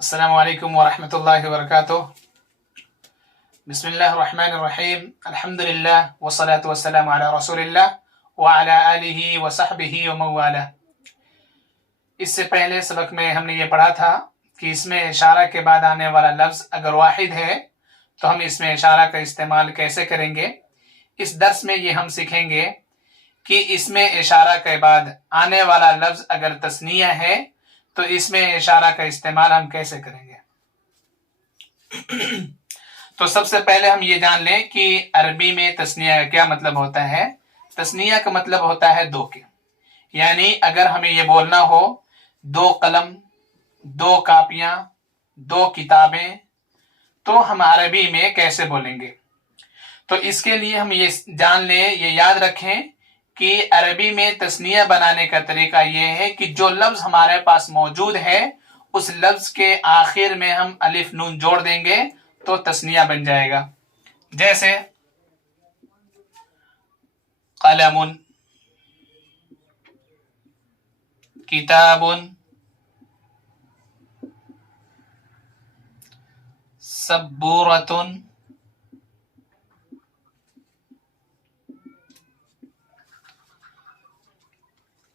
السلام علیکم ورحمۃ اللہ وبرکاتہ۔ بسم اللہ الرحمن الرحیم، الحمد للہ والصلاة والسلام علی رسول اللہ وعلی آلہ وصحبہ ومن والہ۔ اس سے پہلے سبق میں ہم نے یہ پڑھا تھا کہ اس میں اشارہ کے بعد آنے والا لفظ اگر واحد ہے تو ہم اس میں اشارہ کا استعمال کیسے کریں گے۔ اس درس میں یہ ہم سیکھیں گے کہ اس میں اشارہ کے بعد آنے والا لفظ اگر تثنیہ ہے تو اس میں اشارہ کا استعمال ہم کیسے کریں گے۔ تو سب سے پہلے ہم یہ جان لیں کہ عربی میں تثنیہ کا کیا مطلب ہوتا ہے۔ تثنیہ کا مطلب ہوتا ہے دو کے، یعنی اگر ہمیں یہ بولنا ہو دو قلم، دو کاپیاں، دو کتابیں، تو ہم عربی میں کیسے بولیں گے۔ تو اس کے لیے ہم یہ جان لیں، یہ یاد رکھیں کہ عربی میں تثنیہ بنانے کا طریقہ یہ ہے کہ جو لفظ ہمارے پاس موجود ہے اس لفظ کے آخر میں ہم الف نون جوڑ دیں گے تو تثنیہ بن جائے گا۔ جیسے قلم، کتاب، سبورۃ۔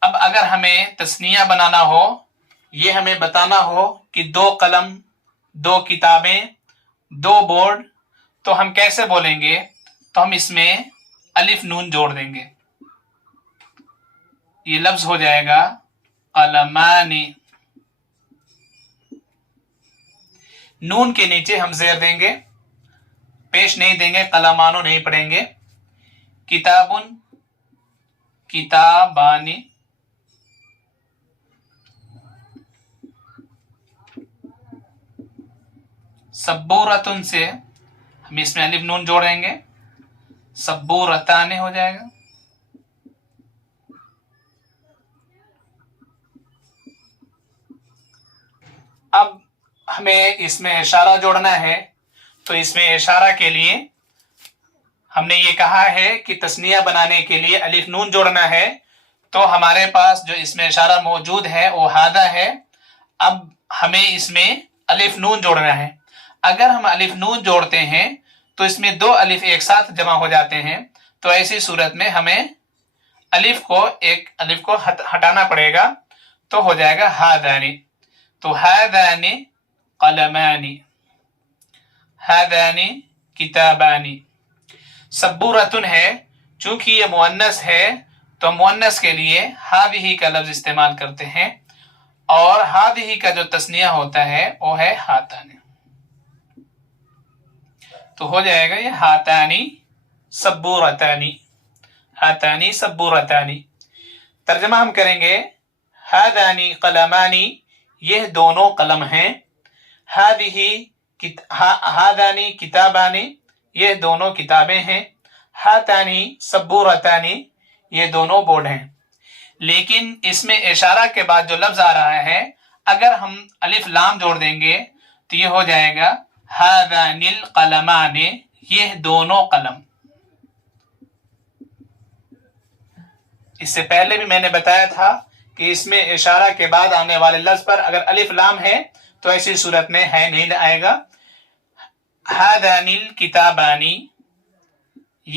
اب اگر ہمیں تثنیہ بنانا ہو، یہ ہمیں بتانا ہو کہ دو قلم، دو کتابیں، دو بورڈ، تو ہم کیسے بولیں گے۔ تو ہم اس میں الف نون جوڑ دیں گے، یہ لفظ ہو جائے گا قلمان۔ نون کے نیچے ہم زیر دیں گے، پیش نہیں دیں گے، قلمانو نہیں پڑھیں گے۔ کتاب، کتابانی۔ سبورتن سے ہم اس میں الف نون جوڑیں گے، سبورتان ہو جائے گا۔ اب ہمیں اس میں اشارہ جوڑنا ہے، تو اس میں اشارہ کے لیے ہم نے یہ کہا ہے کہ تثنیہ بنانے کے لیے الف نون جوڑنا ہے، تو ہمارے پاس جو اس میں اشارہ موجود ہے وہ ہادہ ہے۔ اب ہمیں اس میں الف نون جوڑنا ہے۔ اگر ہم الف نون جوڑتے ہیں تو اس میں دو الف ایک ساتھ جمع ہو جاتے ہیں، تو ایسی صورت میں ہمیں ایک الف کو ہٹانا پڑے گا، تو ہو جائے گا ہادانی۔ تو ہادانی قلمانی، ہادانی کتابانی۔ سبورتن ہے، چونکہ یہ مؤنث ہے تو مؤنث کے لیے ہذہ کا لفظ استعمال کرتے ہیں، اور ہذہ کا جو تثنیہ ہوتا ہے وہ ہے ہاتانی۔ تو ہو جائے گا یہ ہاتانی سبورتانی، ہاتانی سبورتانی۔ ترجمہ ہم کریں گے، ہادانی قلمانی، یہ دونوں قلم ہیں۔ ہادانی کتابانی، یہ دونوں کتابیں ہیں۔ ہاتانی سبورتانی، یہ دونوں بورڈ ہیں۔ لیکن اس میں اشارہ کے بعد جو لفظ آ رہا ہے، اگر ہم الف لام جوڑ دیں گے تو یہ ہو جائے گا ہذان القلمان، یہ دونوں قلم۔ اس سے پہلے بھی میں نے بتایا تھا کہ اس میں اشارہ کے بعد آنے والے لفظ پر اگر الف لام ہے تو ایسی صورت میں ہے نہیں آئے گا۔ ہذان الکتابانی،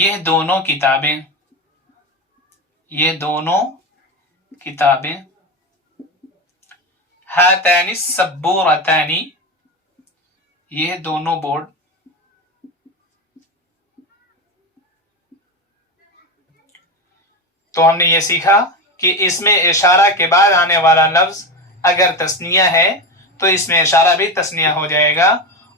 یہ دونوں کتابیں، یہ دونوں کتابیں۔ ہاتان السبورتانی، یہ دونوں بورڈ۔ تو ہم نے یہ سیکھا کہ اس میں اشارہ کے بعد آنے والا لفظ اگر تثنیہ ہے تو اس میں اشارہ بھی تثنیہ ہو جائے گا،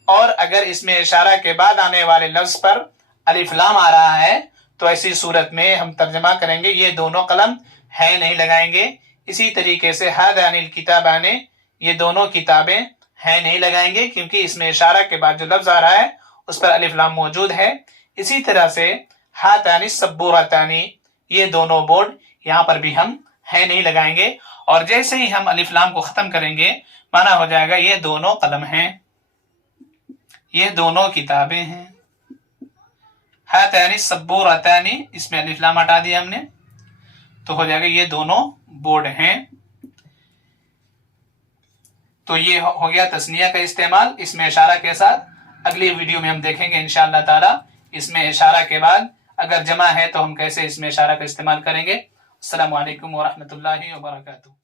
اور اگر اس میں اشارہ کے بعد آنے والے لفظ پر الف لام آ رہا ہے تو ایسی صورت میں ہم ترجمہ کریں گے یہ دونوں قلم ہے نہیں لگائیں گے۔ اسی طریقے سے ہذان الکتابان، یہ دونوں کتابیں ہے نہیں لگائیں گے، کیونکہ اس میں اشارہ کے بعد جو لفظ آ رہا ہے اس پر الف لام موجود ہے۔ اسی طرح سے ہاتان السبورتانی، یہ دونوں بورڈ، یہاں پر بھی ہم ہے نہیں لگائیں گے، اور جیسے ہی ہم الف لام کو ختم کریں گے مانا ہو جائے گا یہ دونوں قلم ہیں، یہ دونوں کتابیں ہیں۔ ہاتان السبورتانی، اس میں الف لام ہٹا دیا ہم نے، تو ہو جائے گا یہ دونوں بورڈ ہیں۔ تو یہ ہو گیا تثنیہ کا استعمال اس میں اشارہ کے ساتھ. اگلی ویڈیو میں ہم دیکھیں گے انشاءاللہ تعالی اس میں اشارہ کے بعد اگر جمع ہے تو ہم کیسے اس میں اشارہ کا استعمال کریں گے. السلام علیکم ورحمۃ اللہ وبرکاتہ.